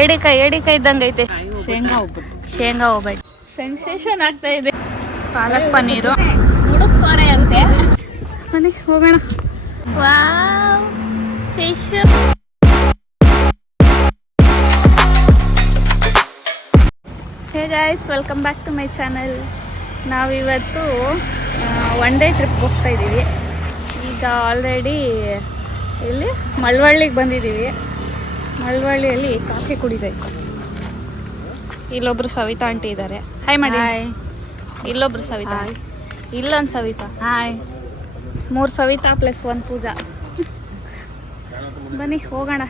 ಏಡಿಕಾಯಿ ಇದ್ದಂಗೆ ಐತೆ. ಶೇಂಗಾ ಒಬ್ಬಟ್ಟು ಸೆನ್ಸೇಷನ್ ಆಗ್ತಾ ಇದೆ. ಪಾಲಕ್ ಪನ್ನೀರು ಮುಡುಕ್ತೋರೆ ಅಂತೆ. ಬನ್ನಿ ಹೋಗೋಣ. Wow fish. Hey guys, welcome back to my channel. ನಾವಿವತ್ತು ಒನ್ ಡೇ ಟ್ರಿಪ್ ಹೋಗ್ತಾ ಇದ್ದೀವಿ. ಈಗ ಆಲ್ರೆಡಿ ಇಲ್ಲಿ ಮಳವಳ್ಳಿಗೆ ಬಂದಿದ್ದೀವಿ. ಮಳವಳ್ಳಿಯಲ್ಲಿ ಕಾಫಿ ಕುಡಿಬೇಕು. ಇಲ್ಲೊಬ್ರು ಸವಿತಾ ಆಂಟಿ ಇದ್ದಾರೆ. ಹಾಯ್ ಮಾಡಿ. ಇಲ್ಲೊಬ್ರು ಸವಿತಾ, ಇಲ್ಲೊಂದು ಸವಿತಾ. ಹಾಯ್. 3 ಸವಿತಾ ಪ್ಲಸ್ 1 ಪೂಜಾ. ಬನ್ನಿ ಹೋಗೋಣ.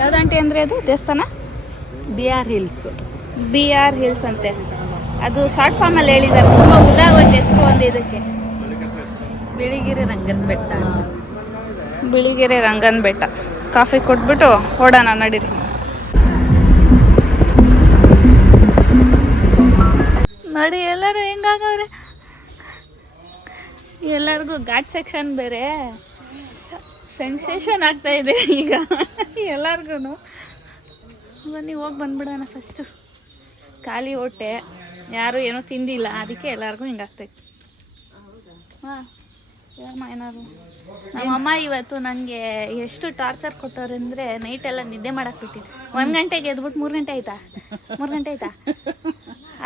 ಯಾವ್ದು ಆಂಟಿ ಅಂದರೆ ಅದು ದೇವಸ್ಥಾನ? BR ಹಿಲ್ಸ್ ಅಂತೆ. ಅದು ಶಾರ್ಟ್ ಫಾರ್ಮಲ್ಲಿ ಹೇಳಿದ್ದಾರೆ. ತುಂಬ ಉದಾಗೋಯ್ತು ಹೆಸರು ಒಂದು ಇದಕ್ಕೆ. ಬಿಳಿಗಿರಿ ರಂಗನ ಬೆಟ್ಟ ಅಂತ. ಬಿಳಿಗೆರೆ ರಂಗನ ಬೆಟ್ಟ. ಕಾಫಿ ಕೊಟ್ಬಿಟ್ಟು ಓಡೋಣ ನಡೀರಿ. ನೋಡಿ ಎಲ್ಲರೂ ಹೆಂಗಾಗವ್ರೆ. ಎಲ್ಲರಿಗೂ ಘಾಟ್ ಸೆಕ್ಷನ್ ಬೇರೆ ಸೆನ್ಸೇಷನ್ ಆಗ್ತಾ ಇದೆ ಈಗ ಎಲ್ಲರಿಗೂ. ಬನ್ನಿ ಹೋಗಿ ಬಂದ್ಬಿಡೋಣ. ಫಸ್ಟು ಖಾಲಿ ಹೊಟ್ಟೆ, ಯಾರೂ ಏನೂ ತಿಂದಿಲ್ಲ, ಅದಕ್ಕೆ ಎಲ್ಲರಿಗೂ ಹಿಂಗಾಗ್ತೈತೆ. ಹಾಂ ಏನಮ್ಮ ಏನಾದ್ರು. ನಮ್ಮಮ್ಮ ಇವತ್ತು ನನಗೆ ಎಷ್ಟು ಟಾರ್ಚರ್ ಕೊಟ್ಟವ್ರೆ ಅಂದರೆ ನೈಟೆಲ್ಲ ನಿದ್ದೆ ಮಾಡಾಕ್ಬಿಟ್ಟಿನಿ. 1 ಗಂಟೆಗೆ ಎದ್ಬಿಟ್ಟು 3 ಗಂಟೆ ಆಯ್ತಾ 3 ಗಂಟೆ ಆಯ್ತಾ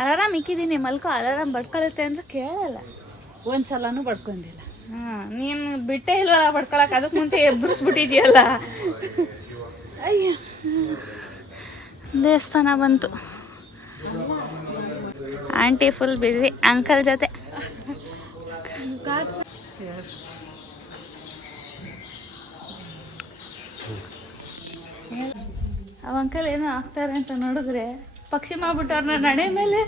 ಅಲಾರಾಮ್ ಇಕ್ಕಿದ್ದೀನಿ, ಮಲ್ಕೋ ಅಲಾರಾಮ್ ಬಡ್ಕೊಳುತ್ತೆ ಅಂದರೆ ಕೇಳಲ್ಲ. ಒಂದ್ಸಲನೂ ಬಡ್ಕೊಂಡಿಲ್ಲ. ನೀನು ಬಿಟ್ಟೇ ಇಲ್ವಲ್ಲ ಬಡ್ಕೊಳಕ್ಕೆ. ಅದಕ್ಕೆ ಮುಂಚೆ ಎಬ್ಬರಿಸ್ಬಿಟ್ಟಿದ್ಯಲ್ಲ. ಅಯ್ಯ, ದೇವಸ್ಥಾನ ಬಂತು. ಆಂಟಿ ಫುಲ್ ಬ್ಯುಸಿ ಅಂಕಲ್ ಜೊತೆ. ಅವ ಅಂಕಲ್ ಏನೋ ಆಗ್ತಾರೆ ಅಂತ ನೋಡಿದ್ರೆ ಪಕ್ಷಿ ಮಾಡ್ಬಿಟ್ಟವ್ರನ್ನ ನಡೆ ಮೇಲೆ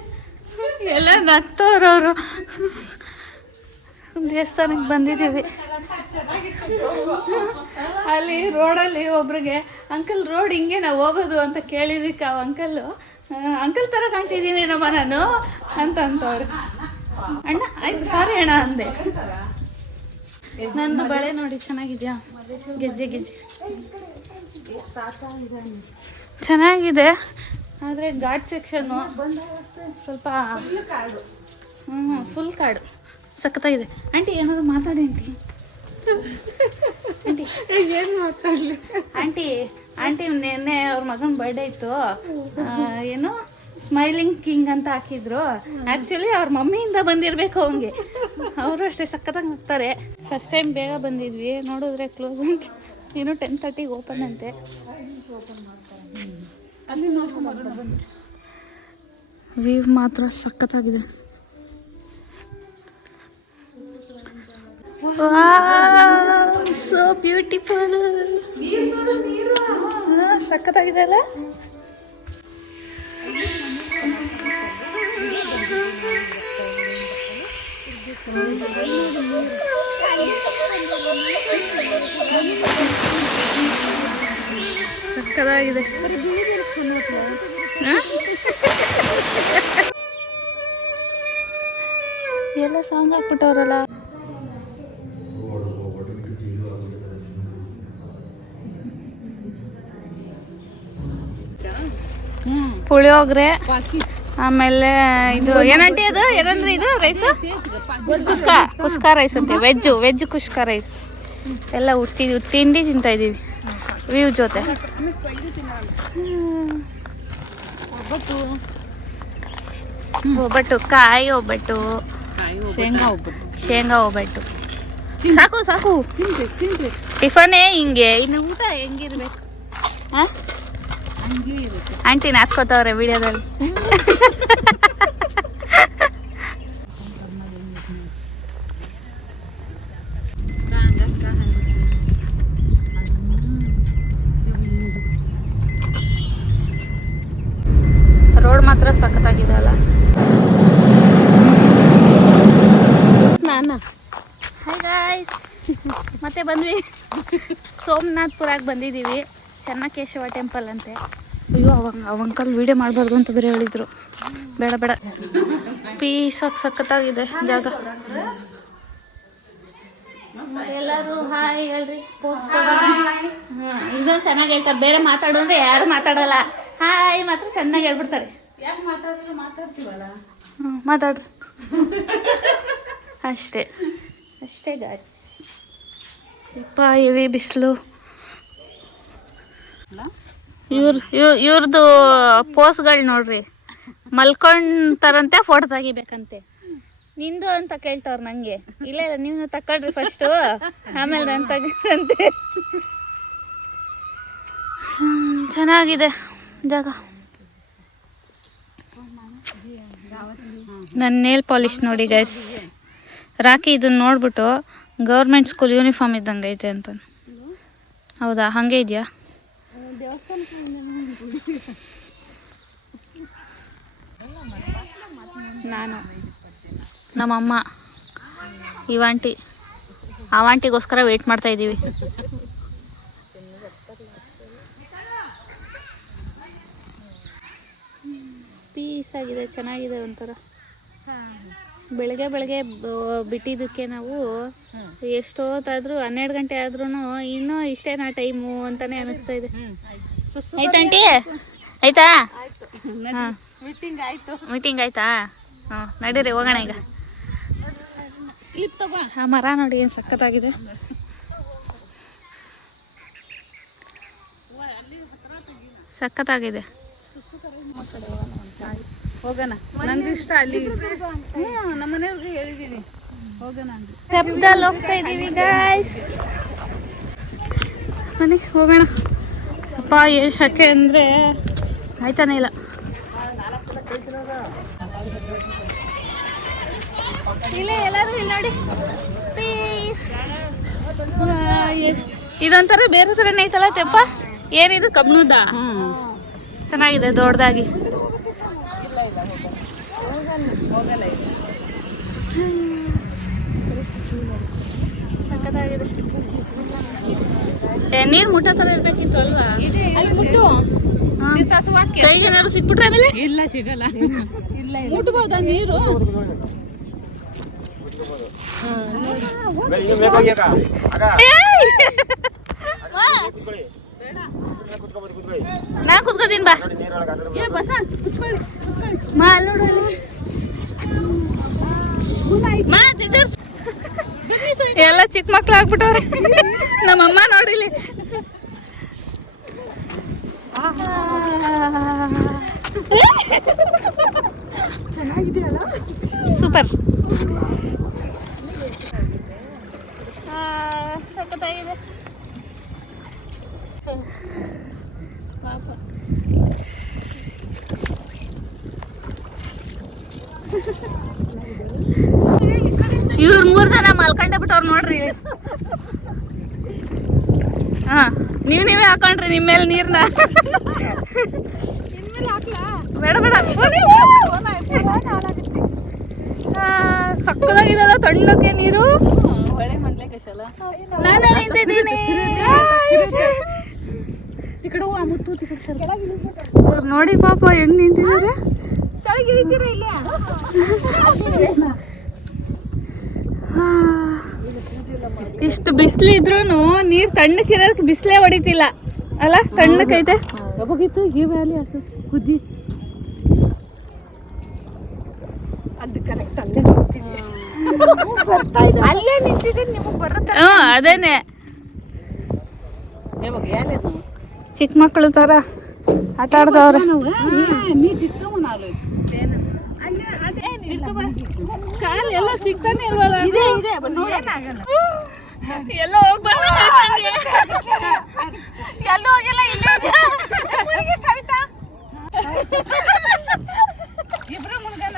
ಎಲ್ಲ ನಗ್ತವ್ರವರು. ದೇವಸ್ಥಾನಕ್ಕೆ ಬಂದಿದ್ದೀವಿ. ಅಲ್ಲಿ ರೋಡಲ್ಲಿ ಒಬ್ರಿಗೆ ಅಂಕಲ್ ರೋಡ್ ಹಿಂಗೆ ನಾವು ಹೋಗೋದು ಅಂತ ಕೇಳಿದಕ್ಕೆ ಅವ ಅಂಕಲ್ ಥರ ಕಾಣ್ತಿದ್ದೀನಿ ನಮ್ಮ ನಾನು ಅಂತವ್ರು. ಅಣ್ಣ ಆಯ್ತು ಸಾರಿ ಅಣ್ಣ ಅಂದೆ. ನಂದು ಬಳೆ ನೋಡಿ ಚೆನ್ನಾಗಿದೆಯಾ? ಗೆಜ್ಜೆ ಚೆನ್ನಾಗಿದೆ. ಆದರೆ ಘಾಟ್ ಸೆಕ್ಷನ್ನು ಸ್ವಲ್ಪ ಫುಲ್ ಕಾಡು ಸಖತ್ತಾಗಿದೆ. ಆಂಟಿ ಏನಾದ್ರು ಮಾತಾಡಿ ಆಂಟಿ ಏನು ಮಾತಾಡಲಿ ಆಂಟಿ ನೆನ್ನೆ ಅವ್ರ ಮಗನ ಬರ್ಡೇ ಇತ್ತು. ಏನು ಸ್ಮೈಲಿಂಗ್ ಕಿಂಗ್ ಅಂತ ಹಾಕಿದ್ರು. ಆ್ಯಕ್ಚುಲಿ ಅವ್ರ ಮಮ್ಮಿಯಿಂದ ಬಂದಿರಬೇಕು ಅವನಿಗೆ. ಅವರು ಅಷ್ಟೇ ಸಖತ್ತಾಗಿ ಹೋಗ್ತಾರೆ. ಫಸ್ಟ್ ಟೈಮ್ ಬೇಗ ಬಂದಿದ್ವಿ, ನೋಡಿದ್ರೆ ಕ್ಲೋಸ್ ಅಂತ. ಇನ್ನು 10:30ಗೆ ಓಪನ್ ಅಂತೆ. ವ್ಯೂ ಮಾತ್ರ ಸಖತ್ತಾಗಿದೆ. So beautiful. ಸಖತ್ತಾಗಿದೆ ಅಲ್ಲ? ಸಖತ್ತಾಗಿದೆ. ಎಲ್ಲ ಸಾಂಗ್ ಹಾಕ್ಬಿಟ್ಟವ್ರಲ್ಲ. ಪುಳಿಯೋಗರೆ, ಆಮೇಲೆ ಇದು ಏನಂಟಿ ಅದು ಏನಂದ್ರೆ ಇದು ರೈಸು ಕುಸ್ಕಾ ರೈಸ್ ಅಂತೆ. ವೆಜ್ ಕುಸ್ಕಾ ರೈಸ್ ಎಲ್ಲ ತಿಂಡಿ ತಿಂತಾ ಇದ್ದೀವಿ ವ್ಯೂ ಜೊತೆ. ಒಬ್ಬಟ್ಟು, ಕಾಯಿ ಒಬ್ಬಟ್ಟು, ಶೇಂಗಾ ಒಬ್ಬಟ್ಟು. ಸಾಕು ಟಿಫನೇ ಹಿಂಗೆ, ಇನ್ನು ಊಟ ಹೆಂಗಿರ್ಬೇಕು? ಹಾಂ ಆಂಟಿ ನಾಚ್ಕೋತವ್ರೆ ವಿಡಿಯೋದಲ್ಲಿ. ರೋಡ್ ಮಾತ್ರ ಸಖತ್ತಾಗಿದೆ ಅಲ್ಲ? ಹಾಯ್ ಗಾಯ್ಸ್, ಮತ್ತೆ ಬಂದ್ವಿ. ಸೋಮನಾಥ್ಪುರಕ್ಕೆ ಬಂದಿದ್ದೀವಿ. ಚೆನ್ನಕೇಶವ ಟೆಂಪಲ್ ಅಂತೆ. ಅಯ್ಯೋ ಅವ ಅಂಕಲ್ ವೀಡಿಯೋ ಮಾಡಬಾರ್ದು ಅಂತ ಬೇರೆ ಹೇಳಿದರು. ಬೇಡ ಪೀಸಾಗಿ ಸಖತ್ತಾಗಿದೆ ಜಾಗ. ಎಲ್ಲರೂ ಹಾಯ್ ಹೇಳ್ರಿ. ಇದೊಂದು ಚೆನ್ನಾಗಿ ಹೇಳ್ತಾರೆ. ಬೇರೆ ಮಾತಾಡು ಅಂದರೆ ಯಾರು ಮಾತಾಡಲ್ಲ. ಹಾಯ್ ಮಾತ್ರ ಚೆನ್ನಾಗಿ ಹೇಳ್ಬಿಡ್ತಾರೆ. ಯಾಕೆ ಮಾತಾಡಿದ್ರೆ ಮಾತಾಡ್ತೀವಲ್ಲ. ಮಾತಾಡ್ರಿ. ಅಷ್ಟೇ ಅಷ್ಟೇ ಗಾಯ್ಸ್. ಯಪ್ಪ ಇವಿ ಬಿಸಿಲು. ಇವ್ರದ್ದು ಪೋಸ್ಗಳು ನೋಡ್ರಿ, ಮಲ್ಕೊಂತಾರಂತೆ ಫೋಟೋ ತೆಗಿಬೇಕಂತೆ. ನಿಂದು ಅಂತ ಕೇಳ್ತವ್ರು ನಂಗೆ. ಇಲ್ಲ ಇಲ್ಲ ನೀವು ತಕೊಳ್ರಿ ಫಸ್ಟು, ಆಮೇಲೆ ನಾನು ತೆಗಿದಂತೆ. ಚೆನ್ನಾಗಿದೆ ಜಾಗ. ನನ್ನ ನೇಲ್ ಪಾಲಿಶ್ ನೋಡಿ ಗೈಸ್. ರಾಕಿ ಇದನ್ನ ನೋಡ್ಬಿಟ್ಟು ಗೌರ್ಮೆಂಟ್ ಸ್ಕೂಲ್ ಯೂನಿಫಾರ್ಮ್ ಇದ್ದಂಗೆ ಐತೆ ಅಂತ. ಹೌದಾ, ಹಾಗೆ ಇದೆಯಾ? ನಾನು ನಮ್ಮಮ್ಮ ಇವಾಂಟಿ ಆವಾಂಟಿಗೋಸ್ಕರ ವೆಯ್ಟ್ ಮಾಡ್ತಾ ಇದ್ದೀವಿ. ಪೀಸ್ ಆಗಿದೆ, ಚೆನ್ನಾಗಿದೆ ಒಂಥರ. ಬೆಳಗ್ಗೆ ಬಿಟ್ಟಿದ್ದಕ್ಕೆ ನಾವು ಎಷ್ಟೊತ್ತಾದ್ರೂ 12 ಗಂಟೆ ಆದ್ರೂ ಇನ್ನೂ ಇಷ್ಟೇನಾ ಟೈಮು ಅಂತಾನೆ ಅನಿಸ್ತಾ ಇದೆ. ಆಯ್ತಾ ಆಂಟಿ? ಆಯ್ತಾ? ಹಾಂ, ಮೀಟಿಂಗ್ ಆಯ್ತಾ? ಹಾಂ, ನಡೀರಿ ಹೋಗೋಣ ಈಗ. ಆ ಮರ ನೋಡಿ ಏನು ಸಖತ್ತಾಗಿದೆ. ಸಖತ್ತಾಗಿದೆ. ಹೋಗೋಣ, ನಂಗೆ ಇಷ್ಟ ಅಲ್ಲಿ. ನಮ್ಮ ಮನೆಯವ್ರಿಗೆ ಹೇಳಿದ್ದೀನಿ ಹೋಗೋಣ ಅಂತ. ಶಬ್ದಲ್ಲಿ ಹೋಗ್ತಾ ಇದ್ದೀವಿ ಗಾಯ್ಸ್. ಬನ್ನಿ ಹೋಗೋಣ. ಅಪ್ಪ ಏನು ಶಕೆ ಅಂದರೆ ಆಯ್ತಾನೆ ಇಲ್ಲ. ಇಲ್ಲೇ ಎಲ್ಲರೂ ಇಲ್ಲಿ ನೋಡಿ, ಪೀಸ್. ಇದೊಂಥರ ಬೇರೆ ಥರನೇ ಐತಲ್ಲ ತೆಪ್ಪ. ಏನಿದು ಕಬ್ಣದ? ಚೆನ್ನಾಗಿದೆ ದೊಡ್ಡದಾಗಿ. ಸಖತ್ತಾಗಿದೆ. ನೀರು ಮುಟ್ಟೋ ಥರ ಇರ್ಬೇಕಿತ್ತು ಅಲ್ವಾ? ಅಲ್ಲಿ ಮುಟ್ಟು ಕೈಗೇನಾದ್ರು ಸಿಕ್ಬಿಟ್ರೆ ಆಮೇಲೆ ಇಲ್ಲ, ಸಿಗಲ್ಲ. ಇಲ್ಲ, ಮುಟ್ಬೋದಾ ನೀರು? ನಾ ಕುತ್ಕೋತೀನಿ ಬಾ. ಎಲ್ಲ ಚಿಕ್ಕ ಮಕ್ಳು ಆಗ್ಬಿಟ್ಟವ್ರೆ. ನಮ್ಮಮ್ಮ ನೋಡಿಲಿ. ಚೆನ್ನಾಗಿದೆಯಲ್ಲ, ಸೂಪರ್. ಸಖತ್ತಾಗಿದೆ. ಪಾಪ ಇವ್ರು 3 ಜನ ಮಲ್ಕೊಂಡೆ ಬಿಟ್ಟವ್ರು ನೋಡ್ರಿ. ಹಾ, ನೀವೇ ಹಾಕೊಂಡ್ರಿ ನಿಮ್ಮ ಮೇಲೆ ನೀರ್ನ. ಬೇಡ ಬೇಡ, ಸಕ್ಕದಾಗಿದಲ್ಲ ತಣ್ಣಕ್ಕೆ ನೀರು. ಹೊಳೆ ಮಂಡ್ಲೇಕಲ್ಲ. ನಾನು ನಿಂತಿದ್ದೀನಿ. ಈ ಕಡೆ ಮುತ್ತು ನೋಡಿ ಪಾಪ ಹೆಂಗ್ ನಿಂತಿದ್ದಾರೆ. ಇಷ್ಟು ಬಿಸಿಲಿದ್ರು ನೀರ್ ತಣ್ಣಕ್ಕಿರೋದಕ್ಕೆ ಬಿಸಿಲೇ ಹೊಡಿತಿಲ್ಲ ಅಲ್ಲ, ತಣ್ಣಕ್ಕೈತೆ. ಯಾವಾಗಿತ್ತು ಈ ವ್ಯಾಲಿ ಹಸು ಕುದ್ದಿ ಅದು ಕರೆಕ್ಟ್ ಅಲ್ಲೇ ನಿಂತಿದೆ. ನಿಮಗೆ ಬರುತ್ತೆ? ಅದೇನೆ, ಚಿಕ್ಕ ಮಕ್ಕಳು ತರ ಆಟ ಆಡ್ದವ್ರೆ. ಕಾಲು ಎಲ್ಲ ಸಿಗ್ತಾನೆ ಇಲ್ವಲ್ಲ? ಎಲ್ಲ ಹೋಗ್ಬಾರ್ದು. ಎಲ್ಲೂ ಹೋಗಿಲ್ಲ. ಇಬ್ರು ಮುನ್ಗನ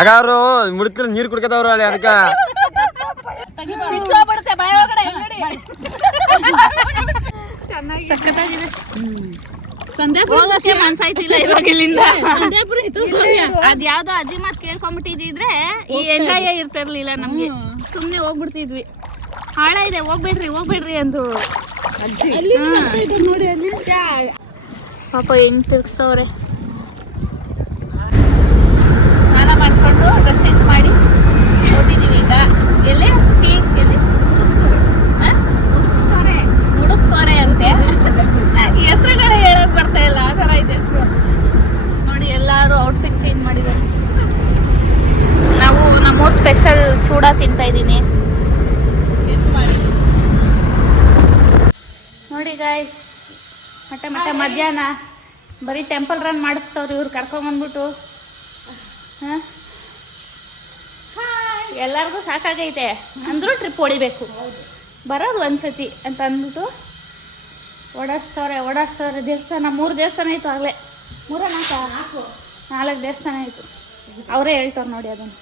ಆಗ ಅವರು ಮುಡುಕ್ಲಿ ನೀರು ಕುಡ್ಕದವ್ರು ಅಲ್ಲಿ ಅದಕ್ಕೆ ಸಖತ್ತಾಗಿದೆ. ಹೋಗಕ್ಕೆ ಮನ್ಸಾಯ್ತಿಲ್ಲ ಇವಾಗ ಇಲ್ಲಿಂದ. ಅದ್ ಯಾವ್ದೋ ಅಜ್ಜಿ ಮಾತು ಕೇಳ್ಕೊಂಡ್ಬಿಟ್ಟಿದ್ರೆ ಈ ಎಂಜಾಯ್ ಇರ್ತಿರ್ಲಿಲ್ಲ ನಮ್ಗೆ. ಸುಮ್ನೆ ಹೋಗ್ಬಿಡ್ತಿದ್ವಿ. ಹಾಳ ಇದೆ, ಹೋಗ್ಬೇಡ್ರಿ ಅಂದ್ರು. ನೋಡಿ ಅಲ್ಲಿ ಪಾಪ ಹೆಂಗ್ ತಿರ್ಗಿಸ್ತವ್ರೆ. ಸ್ನಾನ ಮಾಡ್ಕೊಂಡು ಡ್ರೆಸ್ ಚೇಂಜ್ ಮಾಡಿ ಹೋಗಿದ್ದೀವಿ ಈಗ. ಎಲ್ಲಿ ಇದ್ದೀನಿ. ನೋಡಿ ಗಾಯ್ಸ್, ಮತ್ತೆ ಮಧ್ಯಾಹ್ನ ಬರೀ ಟೆಂಪಲ್ ರನ್ ಮಾಡಿಸ್ತವ್ರು ಇವ್ರು ಕರ್ಕೊಂಬಂದ್ಬಿಟ್ಟು. ಹಾಂ, ಎಲ್ಲರಿಗೂ ಸಾಕಾಗೈತೆ ಅಂದರೂ ಟ್ರಿಪ್ ಹೊಡಿಬೇಕು, ಬರೋದು ಒಂದ್ಸತಿ ಅಂತ ಅಂದ್ಬಿಟ್ಟು ಓಡಾಡ್ಸ್ತವ್ರೆ. ದೇವಸ್ಥಾನ 3 ದೇವಸ್ಥಾನ ಆಯಿತು ಆಗಲೇ. 4 ದೇವಸ್ಥಾನ ಆಯಿತು. ಅವರೇ ಹೇಳ್ತಾರೆ ನೋಡಿ ಅದನ್ನು.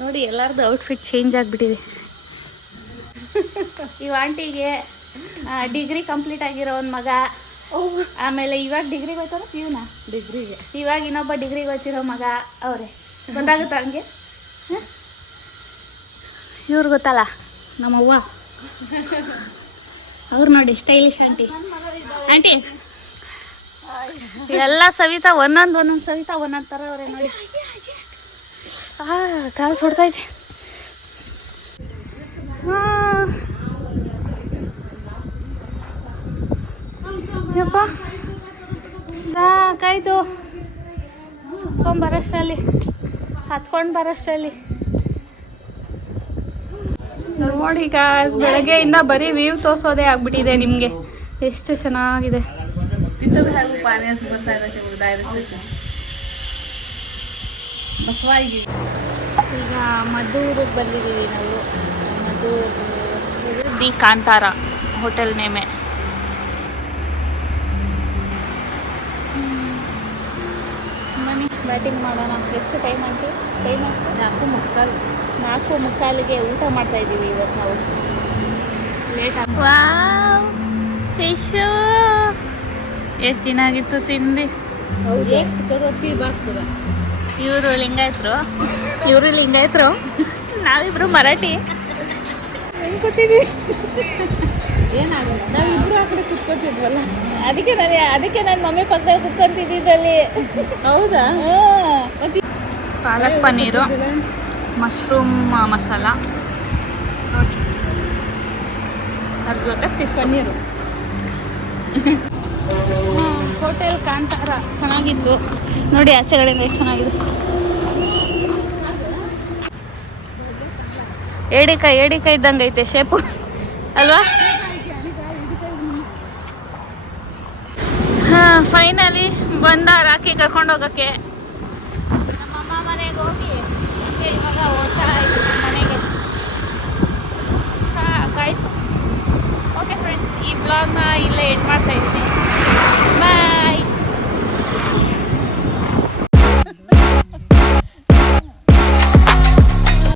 ನೋಡಿ ಎಲ್ಲರದ್ದು ಔಟ್ಫಿಟ್ ಚೇಂಜ್ ಆಗಿಬಿಟ್ಟಿದೆ. ಇವು ಆಂಟಿಗೆ ಡಿಗ್ರಿ ಕಂಪ್ಲೀಟ್ ಆಗಿರೋ ಒಂದು ಮಗ, ಆಮೇಲೆ ಇವಾಗ ಡಿಗ್ರಿಗೆ ಹೋಗ್ತಾರ ಇವನ ಡಿಗ್ರಿಗೆ, ಇವಾಗ ಇನ್ನೊಬ್ಬ ಡಿಗ್ರಿಗೆ ಹೋಗ್ತಿರೋ ಮಗ ಅವರೇ. ಗೊತ್ತಾಗುತ್ತಾ ಹಂಗೆ? ಇವ್ರು ಗೊತ್ತಲ್ಲ ನಮ್ಮವ್ವ, ಅವ್ರು ನೋಡಿ ಸ್ಟೈಲಿಶ್ ಆಂಟಿ. ಎಲ್ಲ ಸವಿತಾ ಒಂದೊಂದು ಸವಿತಾ ಒಂದೊಂದು ಥರ ಅವರೇ ನೋಡಿ. ಕಾಲು ಸುಡ್ತೈತೆ. ಯಪ್ಪ ಸಾಕಾಯ್ತು ಸುತ್ಕೊಂಡ್ಬರೋಷ್ಟರಲ್ಲಿ, ಹತ್ಕೊಂಡು ಬರೋಷ್ಟರಲ್ಲಿ. ನೋಡಿ ಗಾಯ್ಸ್, ಬೆಳಗ್ಗೆಯಿಂದ ಬರೀ ವ್ಯೂ ತೋರಿಸೋದೇ ಆಗ್ಬಿಟ್ಟಿದೆ ನಿಮಗೆ. ಎಷ್ಟು ಚೆನ್ನಾಗಿದೆ. ಈಗ ಮದ್ದೂರಿಗೆ ಬಂದಿದ್ದೀವಿ ನಾವು. Maddur the Kantara hotel name. ಬನ್ನಿ ಬ್ಯಾಟಿಂಗ್ ಮಾಡೋಣ. ಎಷ್ಟು ಟೈಮ್ ಆಂಟಿ? ಟೈಮ್ ಎಷ್ಟು? 4:45ಗೆ ಊಟ ಮಾಡ್ತಾ ಇದ್ದೀವಿ ಇವತ್ತು ನಾವು. ಲೇಟ್ ಆಗ. ವಾವ್, ಫಿಶು ಎಷ್ಟು ದಿನ ಆಗಿತ್ತು ತಿಂದು. ಇವರು ಲಿಂಗಾಯತರು, ನಾವಿಬ್ರು ಮರಾಠಿ. ಹೆಂಗೆ ಕೂತಿದ್ವಿ? ನಾವಿಬ್ರು ಆ ಕಡೆ ಕುತ್ಕೋತಿದ್ವಲ್ಲ, ಅದಕ್ಕೆ ನನ್ನ ಮಮ್ಮಿ ಪಕ್ಕದಲ್ಲಿ ಕುತ್ಕೊಂತಿದ್ದಲ್ಲಿ. ಹೌದಾ? ಪಾಲಕ್ ಪನ್ನೀರು, ಮಶ್ರೂಮ್ ಮಸಾಲ ನೋಡಿ, ಅದ್ರ ಜೊತೆ ಫಿಶ್ ಪನ್ನೀರು. ಹೋಟೆಲ್ ಕಾಂತಾರ ಚೆನ್ನಾಗಿತ್ತು ನೋಡಿ. ಆಚೆಗಳಿಂದ ಎಷ್ಟು ಚೆನ್ನಾಗಿದೆ. ಏಡಿಕಾಯಿ ಇದ್ದಂಗೆ ಐತೆ ಶೇಪು ಅಲ್ವಾ? ಫೈನಲಿ ಬಂದ ರಾಖಿ ಕರ್ಕೊಂಡು ಹೋಗೋಕ್ಕೆ.